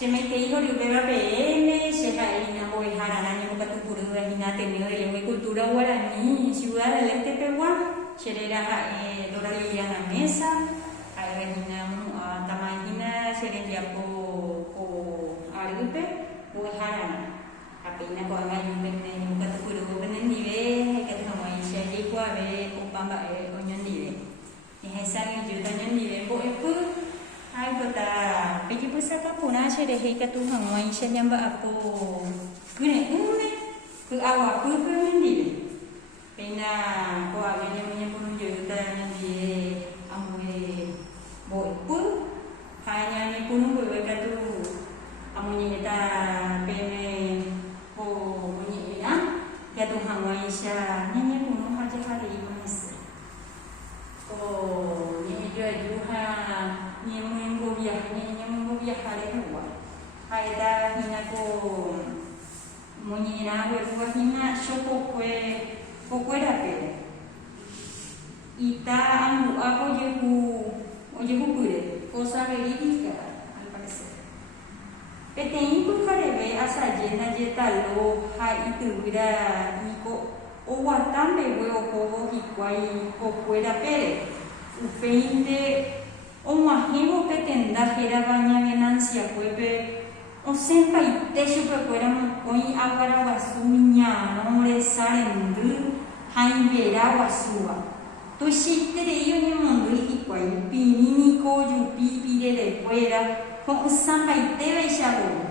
se me quedó el PN, se cae una boijarana, ni boca tu puro, imagina, tenido de lengua y cultura guaraní, ciudad del este peruano, se era Dora Liliana Mesa, a Regina Tamagina, se le llamo Argupe, boijarana, apenas con la lluvia en boca tu puro, en el nivel, que tenemos ahí, se llegó a ver, con pamba, con el nivel. Y esa yo también nivel, pues, ai bota peki pusaka puna shere heka tu hangwai shanyamba apo kune ku awa ku mendi pena ko agene punya punu juta nandi amwe boy pun hanya ni punu boy ka tu amunye ta pene ko munye ina ya tu hangwai sha nyenye punu haja hari mas ko ni jo ha ni mungo viajar de Cuba. Ahí está hina ko muñina huevo hina shoko era pere. Ita amu ako yehu pure, cosa verídica al parecer. Petein ku karebe asa llena yetalo ha itubira iko o watambe huevo kobo hikwai ko era pere. Ufeinte o mahimo petenda hera baña venancia cuepe o sempa y techo pecuera mocoy agara guasu miña nombre sarendu hainvera guasua tu shitere yo ni mundo y cuay pinini coyo pipire de fuera con samba y tebe shago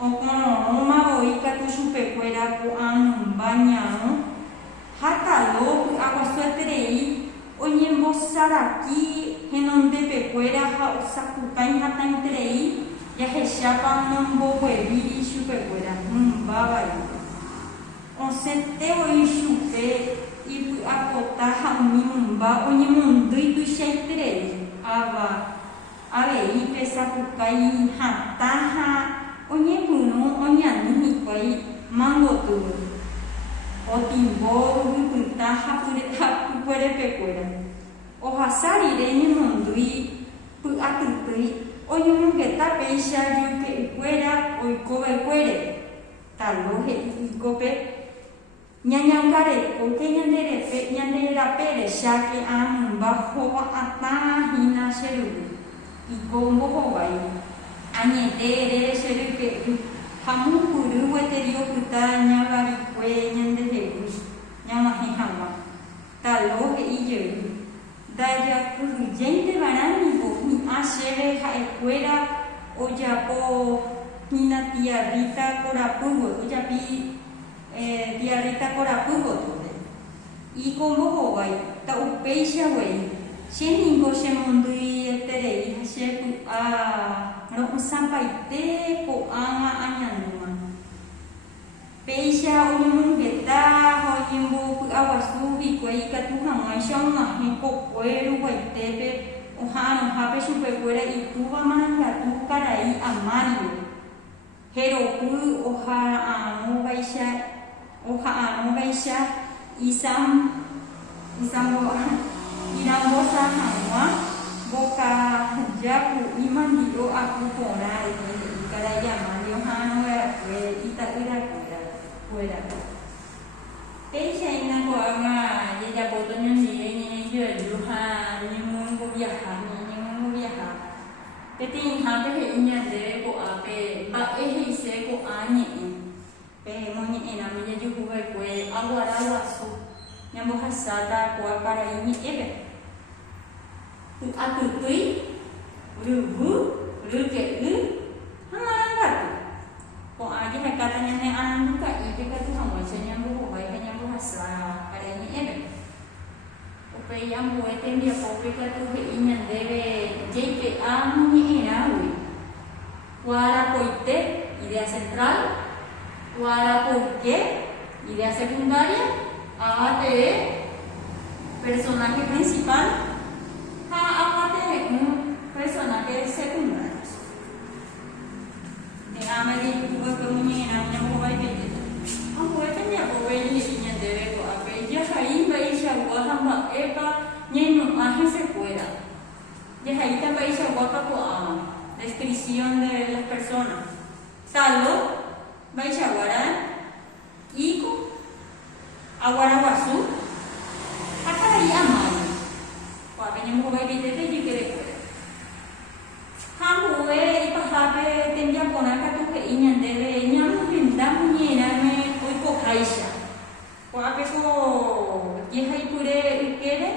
o con oma boica tu chupecuera ko an bañano hata lo aguasua terei oye mozaraki henonde pecuera ha sakukai hata entrei ya heshapa nombo hueviri chupecuera baba o sete oi chupe y apota ha mimba oye mundo y tu shaitrei ava avei pesakukai hata ha oye puno oye ani kwai mangotu o timbo puta ha pure pecuera o hasari de ni mundui pu atutui o yumu que ta peisha yu que fuera o ikobe fuere talo he ikobe nyanyangare o que nyandere pere shake am bajo ata hina sheru ikombo hobai añetere sheru que hamu puru weterio puta nyabari kwe nyandere nyamahi hama talo he iyeru daya gente banani ni ashere ha escuela o ya po nina tía Rita Corapugo o ya pi tía Rita Corapugo y como hoy ta upeisha wey sheningo shemondui terei hashe no sampaite ko ama anyanuma peisha unyungeta hoyimbo awasu hikwai katuhanga shoma hiko kwero waitebe ohano hape chupecuera ituba manga tu carai amario heroku oha amo baisha isam irambosa hamwa boka jaku imandiro aku pona carai amario hano era ita era fuera. Ella ina ko ama ya boto ni yo luha ni mungo viajar. Teti ha pe inya de ko ape ba se ko ani pe mo ni ina mi ya ju ko agora wasu nyambo hasata ko para ini ebe atutui ruke hamara ko aja katanya ne anan duka ite ka tu hamo senya bu bai hanya bu hasa kare ni ebe upe yang bu eten dia pope ka tu he inyan debe jpe amu ni ina ui wara poite idea central wara porque idea secundaria ate personaje principal ate un personaje secundario ame di buat kemudian yang mau baik itu. Aku katanya bawa ini punya dere ko apa dia hai baisha gua hamba eba nyenu ahi se fuera. Ya hai ta baisha gua ko descripción de las personas persona. Talo, Baixaguara, Ico, Aguaraguazú, Acaraí Amai. Venimos a ver y que Hamue y Pajabe tendría poner a tu que iñan debe ñam da muñera me hoy cojaisha. Guapeco, yeja y pure quiere,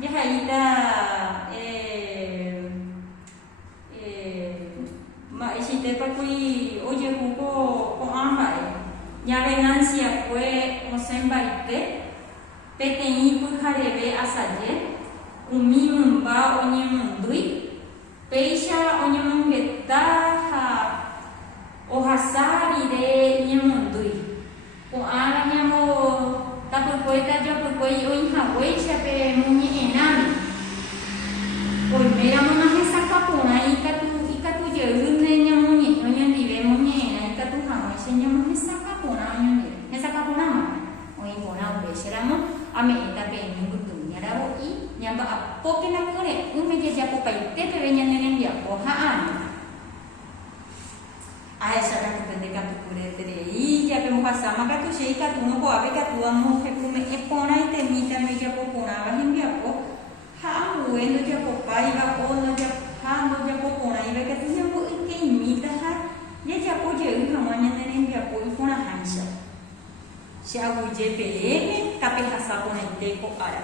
yeja y da maízite pa kui oye jugo con ambae. Ya venancia fue osembaite, pequeñi pues jarebe asaye. Umimba onyemundui, Peisha onyemungeta ohasari de nyemundui. O ara nyamo tapupueta yo pupui oinhaweisha pe muñe enami. Oi mera mona esa capona ikatu yeune nyamuñe onyendive muñe ena ikatu haweisha nyamu esa capona onyendive. Esa capona ma. Oi bona obesheramo ame eta pe nyungutu nyarabo I nyamba apoke na kore umeje japo paite pe venya nenen dia pohaan aisha ka kupende ka tukure tere I ya pe muhasa maka tu sheika tu no ko ave ka tu amu he kume epona ite mita me japo pona va hindia po ha amu endo japo pai va ono japo pona iba ka tu nyambo ike imita ha ya japo je uhamanya nenen dia po ipona hansha Siagu JPM, tapi hasa pona ite ko ara.